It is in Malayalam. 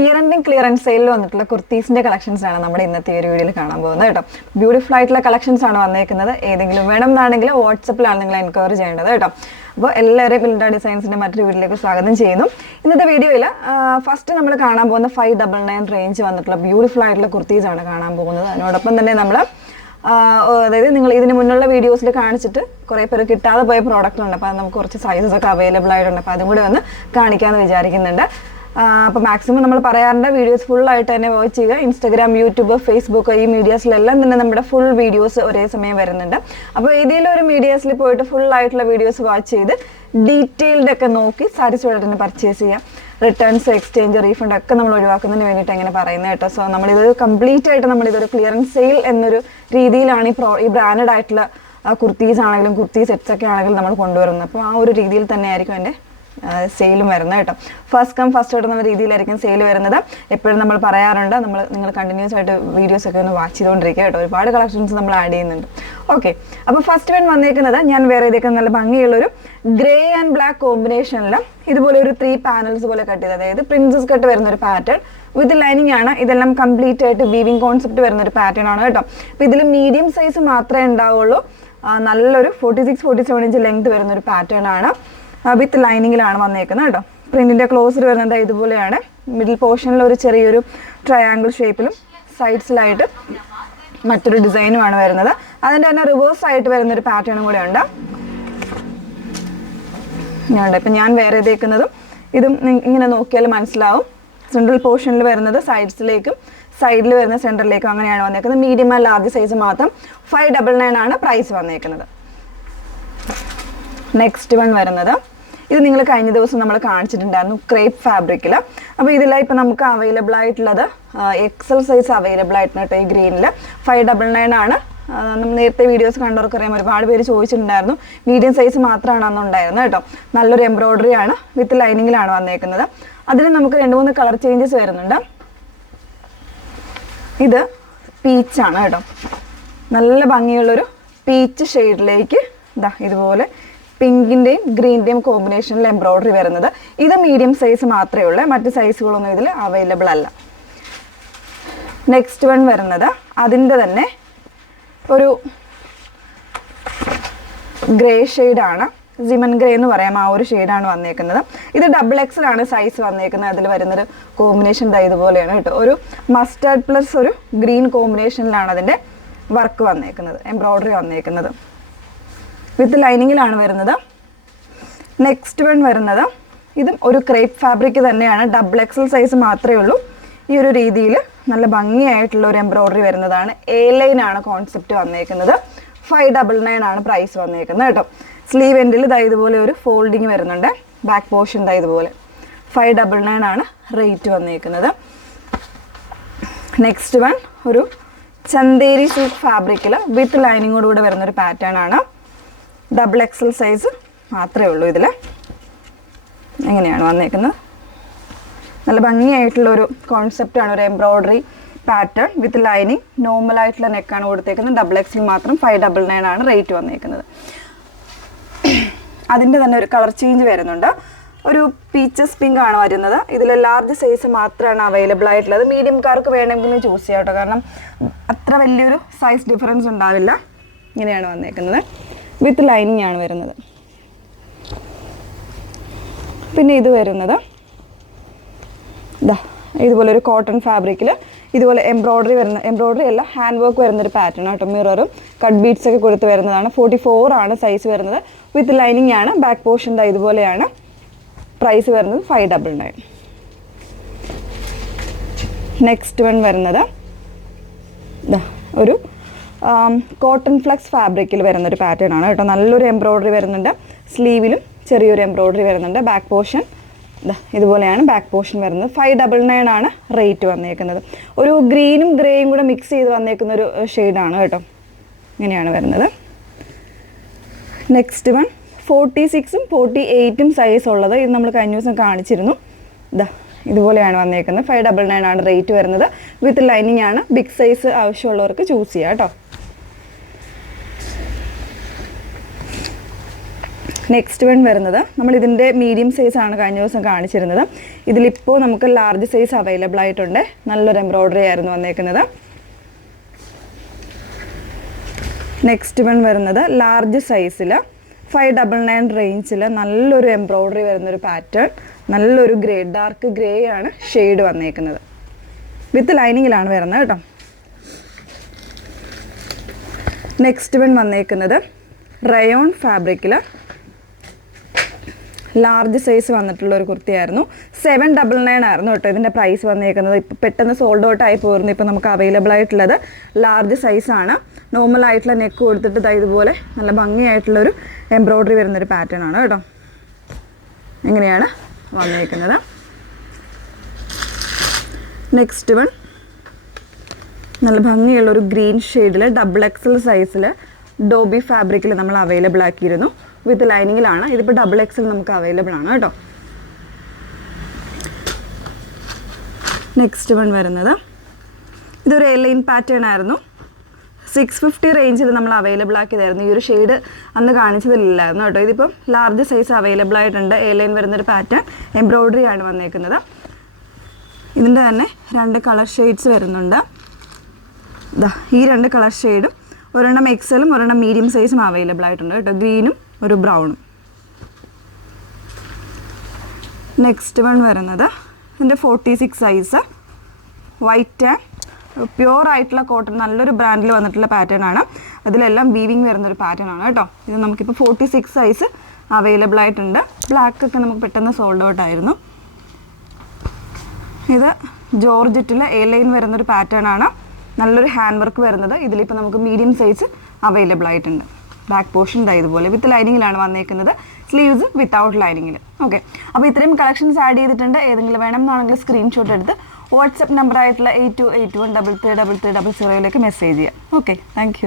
ഇയർ എൻഡിങ് ക്ലിയറൻസ് സെയിലിൽ വന്നിട്ടുള്ള കുർത്തീസിന്റെ കളക്ഷൻസ് ആണ് നമ്മുടെ ഇന്നത്തെ ഒരു വീഡിയോയിൽ കാണാൻ പോകുന്നത് കേട്ടോ. ബ്യൂട്ടിഫുൾ ആയിട്ടുള്ള കളക്ഷൻസ് ആണ് വന്നേക്കുന്നത്. ഏതെങ്കിലും വേണം എന്നാണെങ്കിൽ വാട്സപ്പിലാണ് നിങ്ങൾ എൻക്വയറി ചെയ്യേണ്ടത് കേട്ടോ. അപ്പോൾ എല്ലാവരെയും ബിൽഡ ഡിസൈൻസിന്റെ മറ്റൊരു വീഡിയോയിലേക്ക് സ്വാഗതം ചെയ്യുന്നു. ഇന്നത്തെ വീഡിയോയിൽ ഫസ്റ്റ് നമ്മൾ കാണാൻ പോകുന്ന 599 റേഞ്ച് വന്നിട്ടുള്ള ബ്യൂട്ടിഫുൾ ആയിട്ടുള്ള കുർത്തീസ് ആണ് കാണാൻ പോകുന്നത്. അതിനോടൊപ്പം തന്നെ നമ്മൾ അതായത് നിങ്ങൾ ഇതിന് മുന്നുള്ള വീഡിയോസിൽ കാണിച്ചിട്ട് കുറേ പേര് കിട്ടാതെ പോയ പ്രോഡക്റ്റ് ഉണ്ട്. അപ്പോൾ നമുക്ക് കുറച്ച് സൈസസ് ഒക്കെ അവൈലബിൾ ആയിട്ടുണ്ട്. അപ്പോൾ അതും കൂടി ഒന്ന് കാണിക്കാമെന്ന് വിചാരിക്കുന്നുണ്ട്. അപ്പോൾ മാക്സിമം നമ്മൾ പറയാറുണ്ട് വീഡിയോസ് ഫുള്ളായിട്ട് തന്നെ വാച്ച് ചെയ്യുക. ഇൻസ്റ്റാഗ്രാം, യൂട്യൂബ്, ഫേസ്ബുക്ക് ഈ മീഡിയാസിലെല്ലാം തന്നെ നമ്മുടെ ഫുൾ വീഡിയോസ് ഒരേ സമയം വരുന്നുണ്ട്. അപ്പോൾ ഏതെങ്കിലും ഒരു മീഡിയാസിൽ പോയിട്ട് ഫുള്ളായിട്ടുള്ള വീഡിയോസ് വാച്ച് ചെയ്ത് ഡീറ്റെയിൽഡ് ഒക്കെ നോക്കി സാറ്റിസ്ഫൈഡ് ആയിട്ട് തന്നെ പർച്ചേസ് ചെയ്യാം. റിട്ടേൺസ്, എക്സ്ചേഞ്ച്, റീഫണ്ട് ഒക്കെ നമ്മൾ ഒഴിവാക്കുന്നതിന് വേണ്ടിയിട്ട് എങ്ങനെ പറയുന്നത് കേട്ടോ. സോ നമ്മളിത് കംപ്ലീറ്റ് ആയിട്ട് നമ്മളിതൊരു ക്ലിയറൻസ് സെയിൽ എന്നൊരു രീതിയിലാണ് ഈ ബ്രാൻഡഡ് ആയിട്ടുള്ള കുർത്തീസ് ആണെങ്കിലും കുർത്തി സെറ്റ്സ് ഒക്കെ ആണെങ്കിലും നമ്മൾ കൊണ്ടുവരുന്നത്. അപ്പോൾ ആ ഒരു രീതിയിൽ തന്നെ ആയിരിക്കും എൻ്റെ സെയിലും വരുന്നത് കേട്ടോ. ഫസ്റ്റ് കം ഫസ്റ്റ് ഔട്ട് എന്ന രീതിയിലായിരിക്കും സെയിൽ വരുന്നത്. എപ്പോഴും നമ്മൾ പറയാറുണ്ട് നിങ്ങൾ കണ്ടിന്യൂസ് ആയിട്ട് വീഡിയോസ് ഒക്കെ ഒന്ന് വാച്ച് ചെയ്തുകൊണ്ടിരിക്കുക കേട്ടോ. ഒരുപാട് കളക്ഷൻസ് നമ്മൾ ആഡ് ചെയ്യുന്നുണ്ട്. ഓക്കെ, അപ്പോൾ ഫസ്റ്റ് വൺ വന്നേക്കുന്നത് ഞാൻ വേറെ ഇതൊക്കെ നല്ല ഭംഗിയുള്ളൊരു ഗ്രേ ആൻഡ് ബ്ലാക്ക് കോമ്പിനേഷനിൽ ഇതുപോലെ ഒരു 3 പാനൽസ് പോലെ കട്ട് ചെയ്ത്, അതായത് പ്രിൻസസ് കട്ട് വരുന്ന ഒരു പാറ്റേൺ വിത്ത് ലൈനിങ് ആണ്. ഇതെല്ലാം കംപ്ലീറ്റ് ആയിട്ട് വീവിംഗ് കോൺസെപ്റ്റ് വരുന്ന ഒരു പാറ്റേൺ ആണ് കേട്ടോ. അപ്പോൾ ഇതിൽ മീഡിയം സൈസ് മാത്രമേ ഉണ്ടാവുള്ളൂ. നല്ലൊരു 46-47 ഇഞ്ച് ലെങ്ത് വരുന്ന ഒരു പാറ്റേൺ ആണ്. വിത്ത് ലൈനിങ്ങിലാണ് വന്നേക്കുന്നത് കേട്ടോ. പ്രിന്റിന്റെ ക്ലോസർ വരുന്നത് ഇതുപോലെയാണ്. മിഡിൽ പോർഷനിൽ ഒരു ചെറിയൊരു ട്രയാങ്കിൾ ഷേപ്പിലും സൈഡ്സിലായിട്ട് മറ്റൊരു ഡിസൈനുമാണ് വരുന്നത്. അതിൻ്റെ തന്നെ റിവേഴ്സ് ആയിട്ട് വരുന്നൊരു പാറ്റേണും കൂടെ ഉണ്ട്. ഇപ്പം ഞാൻ വേറെ ഇതേക്കുന്നതും ഇതും ഇങ്ങനെ നോക്കിയാൽ മനസ്സിലാവും. സെൻട്രൽ പോർഷനിൽ വരുന്നത് സൈഡ്സിലേക്കും സൈഡിൽ വരുന്ന സെൻറ്ററിലേക്കും അങ്ങനെയാണ് വന്നേക്കുന്നത്. മീഡിയം ആൻഡ് ലാർജ് സൈസ് മാത്രം 599 ആണ് പ്രൈസ് വന്നേക്കുന്നത്. നെക്സ്റ്റ് വൺ വരുന്നത് ഇത് നിങ്ങൾ കഴിഞ്ഞ ദിവസം നമ്മൾ കാണിച്ചിട്ടുണ്ടായിരുന്നു ക്രേപ്പ് ഫാബ്രിക്കിൽ. അപ്പോൾ ഇതിലാണ് ഇപ്പോൾ നമുക്ക് അവൈലബിൾ ആയിട്ടുള്ളത്. എക്സൽ സൈസ് അവൈലബിൾ ആയിട്ടുണ്ട് കേട്ടോ. ഈ ഗ്രീനിൽ 599 ആണ്. നമ്മൾ നേരത്തെ വീഡിയോസ് കണ്ടവർക്കറിയാം, ഒരുപാട് പേര് ചോദിച്ചിട്ടുണ്ടായിരുന്നു. മീഡിയം സൈസ് മാത്രമാണ് അന്നുണ്ടായിരുന്നത് കേട്ടോ. നല്ലൊരു എംബ്രോയ്ഡറി ആണ്, വിത്ത് ലൈനിങ്ങിലാണ് വന്നേക്കുന്നത്. അതിൽ നമുക്ക് 2-3 കളർ ചേഞ്ചസ് വരുന്നുണ്ട്. ഇത് പീച്ചാണ് കേട്ടോ. നല്ല ഭംഗിയുള്ളൊരു പീച്ച് ഷെയ്ഡിലേക്ക് ഇതുപോലെ പിങ്കിൻ്റെയും ഗ്രീൻ്റെയും കോമ്പിനേഷനിൽ എംബ്രോയ്ഡറി വരുന്നത്. ഇത് മീഡിയം സൈസ് മാത്രമേ ഉള്ളൂ, മറ്റ് സൈസുകളൊന്നും ഇതിൽ അവൈലബിൾ അല്ല. നെക്സ്റ്റ് വൺ വരുന്നത് അതിൻ്റെ തന്നെ ഒരു ഗ്രേ ഷെയ്ഡാണ്. സിമൻ ഗ്രേ എന്ന് പറയാം, ആ ഒരു ഷെയ്ഡാണ് വന്നേക്കുന്നത്. ഇത് XXL ആണ് സൈസ് വന്നേക്കുന്നത്. അതിൽ വരുന്നൊരു കോമ്പിനേഷൻ ഇതുപോലെയാണ് കേട്ടോ. ഒരു മസ്റ്റാർഡ് പ്ലസ് ഒരു ഗ്രീൻ കോമ്പിനേഷനിലാണ് അതിൻ്റെ വർക്ക് വന്നേക്കുന്നത്, എംബ്രോയ്ഡറി വന്നേക്കുന്നത്. വിത്ത് ലൈനിങ്ങിലാണ് വരുന്നത്. നെക്സ്റ്റ് വൺ വരുന്നത് ഇതും ഒരു ക്രേപ്പ് ഫാബ്രിക് തന്നെയാണ്. XXL സൈസ് മാത്രമേ ഉള്ളൂ. ഈ ഒരു രീതിയിൽ നല്ല ഭംഗിയായിട്ടുള്ള ഒരു എംബ്രോയ്ഡറി വരുന്നതാണ്. A-ലൈൻ ആണ് കോൺസെപ്റ്റ് വന്നേക്കുന്നത്. 599 ആണ് പ്രൈസ് വന്നേക്കുന്നത് കേട്ടോ. സ്ലീവ് എൻഡിൽ ഇതുപോലെ ഒരു ഫോൾഡിങ് വരുന്നുണ്ട്. ബാക്ക് പോർഷൻ ഇതുപോലെ 599 ആണ് റേറ്റ് വന്നേക്കുന്നത്. നെക്സ്റ്റ് വൺ ഒരു ചന്തേരി സിൽക്ക് ഫാബ്രിക്കിൽ വിത്ത് ലൈനിങ്ങോടുകൂടെ വരുന്നൊരു പാറ്റേൺ ആണ്. XXL സൈസ് മാത്രമേ ഉള്ളൂ ഇതിൽ. എങ്ങനെയാണ് വന്നേക്കുന്നത്? നല്ല ഭംഗിയായിട്ടുള്ളൊരു കോൺസെപ്റ്റാണ്. ഒരു എംബ്രോയ്ഡറി പാറ്റേൺ വിത്ത് ലൈനിങ്. നോർമലായിട്ടുള്ള നെക്കാണ് കൊടുത്തേക്കുന്നത്. XXL മാത്രം 599 ആണ് റേറ്റ് വന്നേക്കുന്നത്. അതിൻ്റെ തന്നെ ഒരു കളർ ചേഞ്ച് വരുന്നുണ്ട്. ഒരു പീച്ചസ് പിങ്ക് ആണ് വരുന്നത്. ഇതിൽ ലാർജ് സൈസ് മാത്രമാണ് അവൈലബിൾ ആയിട്ടുള്ളത്. മീഡിയംകാർക്ക് വേണമെങ്കിൽ ചൂസ് ചെയ്യാം കേട്ടോ, കാരണം അത്ര വലിയൊരു സൈസ് ഡിഫറൻസ് ഉണ്ടാവില്ല. ഇങ്ങനെയാണ് വന്നേക്കുന്നത്. വിത്ത് ലൈനിങ് ആണ് വരുന്നത്. പിന്നെ ഇത് വരുന്നത് ഇതുപോലെ ഒരു കോട്ടൺ ഫാബ്രിക്കിൽ ഇതുപോലെ എംബ്രോയ്ഡറി അല്ല, ഹാൻഡ് വർക്ക് വരുന്നൊരു പാറ്റേൺ കേട്ടോ. മിററും കട്ട് ബീഡ്സ് ഒക്കെ കൊടുത്ത് വരുന്നതാണ്. 44 ആണ് സൈസ് വരുന്നത്. വിത്ത് ലൈനിങ് ആണ്. ബാക്ക് പോർഷൻ ഇതുപോലെയാണ്. പ്രൈസ് വരുന്നത് 599. നെക്സ്റ്റ് വൺ വരുന്നത് ഒരു കോട്ടൺ ഫ്ലക്സ് ഫാബ്രിക്കിൽ വരുന്നൊരു പാറ്റേൺ ആണ് കേട്ടോ. നല്ലൊരു എംബ്രോയ്ഡറി വരുന്നുണ്ട്. സ്ലീവിലും ചെറിയൊരു എംബ്രോയ്ഡറി വരുന്നുണ്ട്. ബാക്ക് പോർഷൻ ഇതുപോലെയാണ് ബാക്ക് പോർഷൻ വരുന്നത്. 599 ആണ് റേറ്റ് വന്നേക്കുന്നത്. ഒരു ഗ്രീനും ഗ്രേയും കൂടെ മിക്സ് ചെയ്ത് വന്നേക്കുന്ന ഒരു ഷെയ്ഡാണ് കേട്ടോ. ഇങ്ങനെയാണ് വരുന്നത്. നെക്സ്റ്റ് വൺ 46-ഉം 48-ഉം സൈസ് ഉള്ളത്. ഇത് നമ്മൾ കഴിഞ്ഞ ദിവസം കാണിച്ചിരുന്നു. ഇതുപോലെയാണ് വന്നേക്കുന്നത്. 599 ആണ് റേറ്റ് വരുന്നത്. വിത്ത് ലൈനിങ് ആണ്. ബിഗ് സൈസ് ആവശ്യമുള്ളവർക്ക് ചൂസ് ചെയ്യാം കേട്ടോ. നെക്സ്റ്റ് വൺ വരുന്നത് നമ്മൾ ഇതിൻ്റെ മീഡിയം സൈസ് ആണ് കഴിഞ്ഞ ദിവസം കാണിച്ചിരുന്നത്. ഇതിലിപ്പോൾ നമുക്ക് ലാർജ് സൈസ് അവൈലബിൾ ആയിട്ടുണ്ട്. നല്ലൊരു എംബ്രോയ്ഡറി ആയിരുന്നു വന്നേക്കുന്നത്. നെക്സ്റ്റ് വൺ വരുന്നത് ലാർജ് സൈസിൽ 599 റേഞ്ചിൽ നല്ലൊരു എംബ്രോയ്ഡറി വരുന്നൊരു പാറ്റേൺ. നല്ലൊരു ഗ്രേ, ഡാർക്ക് ഗ്രേ ആണ് ഷെയ്ഡ് വന്നേക്കുന്നത്. വിത്ത് ലൈനിങ്ങിലാണ് വരുന്നത് കേട്ടോ. നെക്സ്റ്റ് വൺ വന്നേക്കുന്നത് റയോൺ ഫാബ്രിക്കിൽ ലാർജ് സൈസ് വന്നിട്ടുള്ള ഒരു കുർത്തിയായിരുന്നു. 799 ആയിരുന്നു കേട്ടോ ഇതിൻ്റെ പ്രൈസ് വന്നേക്കുന്നത്. ഇപ്പോൾ പെട്ടെന്ന് സോൾഡ് ഔട്ട് ആയി പോയിരുന്നു. ഇപ്പോൾ നമുക്ക് അവൈലബിൾ ആയിട്ടുള്ളത് ലാർജ് സൈസാണ്. നോർമൽ ആയിട്ടുള്ള നെക്ക് കൊടുത്തിട്ട് ഇതുപോലെ നല്ല ഭംഗിയായിട്ടുള്ളൊരു എംബ്രോയ്ഡറി വരുന്നൊരു പാറ്റേൺ ആണ് കേട്ടോ. ഇങ്ങനെയാണ് വന്നേക്കുന്നത്. നെക്സ്റ്റ് വൺ നല്ല ഭംഗിയുള്ളൊരു ഗ്രീൻ ഷെയ്ഡിൽ XXL സൈസിൽ ഡോബി ഫാബ്രിക്കിൽ നമ്മൾ അവൈലബിൾ ആക്കിയിരുന്നു. വിത്ത് ലൈനിങ്ങിലാണ്. ഇതിപ്പോൾ XXL നമുക്ക് അവൈലബിൾ ആണ് കേട്ടോ. നെക്സ്റ്റ് വൺ വരുന്നത് ഇതൊരു എലൈൻ പാറ്റേൺ ആയിരുന്നു. 650 റേഞ്ചിൽ നമ്മൾ അവൈലബിൾ ആക്കിയതായിരുന്നു. ഈ ഒരു ഷെയ്ഡ് അന്ന് കാണിച്ചതില്ലായിരുന്നു കേട്ടോ. ഇതിപ്പം ലാർജ് സൈസ് അവൈലബിൾ ആയിട്ടുണ്ട്. എലൈൻ വരുന്നൊരു പാറ്റേൺ എംബ്രോയ്ഡറി ആണ് വന്നേക്കുന്നത്. ഇതിൻ്റെ തന്നെ 2 കളർ ഷെയ്ഡ്സ് വരുന്നുണ്ട്. ഈ 2 കളർ ഷെയ്ഡും ഒരെണ്ണം എക്സലും ഒരെണ്ണം മീഡിയം സൈസും അവൈലബിൾ ആയിട്ടുണ്ട് കേട്ടോ. ഗ്രീനും ഒരു ബ്രൗണും. നെക്സ്റ്റ് വൺ വരുന്നത് ഇതിൻ്റെ 46 സൈസ് വൈറ്റ് ആൻഡ് പ്യുവർ ആയിട്ടുള്ള കോട്ടൺ, നല്ലൊരു ബ്രാൻഡിൽ വന്നിട്ടുള്ള പാറ്റേൺ ആണ്. അതിലെല്ലാം വീവിങ് വരുന്നൊരു പാറ്റേൺ ആണ് കേട്ടോ. ഇത് നമുക്കിപ്പോൾ 46 സൈസ് അവൈലബിൾ ആയിട്ടുണ്ട്. ബ്ലാക്ക് ഒക്കെ നമുക്ക് പെട്ടെന്ന് സോൾഡ് ഔട്ട് ആയിരുന്നു. ഇത് ജോർജറ്റിൽ എ ലൈൻ വരുന്നൊരു പാറ്റേൺ ആണ്. നല്ലൊരു ഹാൻഡ് വർക്ക് വരുന്നത്. ഇതിലിപ്പോൾ നമുക്ക് മീഡിയം സൈസ് അവൈലബിൾ ആയിട്ടുണ്ട്. ബാക്ക് പോർഷൻ ഇതുപോലെ വിത്ത് ലൈനിങ്ങിലാണ് വന്നേക്കുന്നത്. Sleeves without ലൈനിങ്ങിൽ. ഓക്കെ, അപ്പോൾ ഇത്രയും കളക്ഷൻസ് ആഡ് ചെയ്തിട്ടുണ്ട്. ഏതെങ്കിലും വേണമെന്നാണെങ്കിൽ സ്ക്രീൻഷോട്ട് എടുത്ത് വാട്സപ്പ് നമ്പറായിട്ടുള്ള 8281333300 മെസ്സേജ് ചെയ്യാം. Okay, thank you.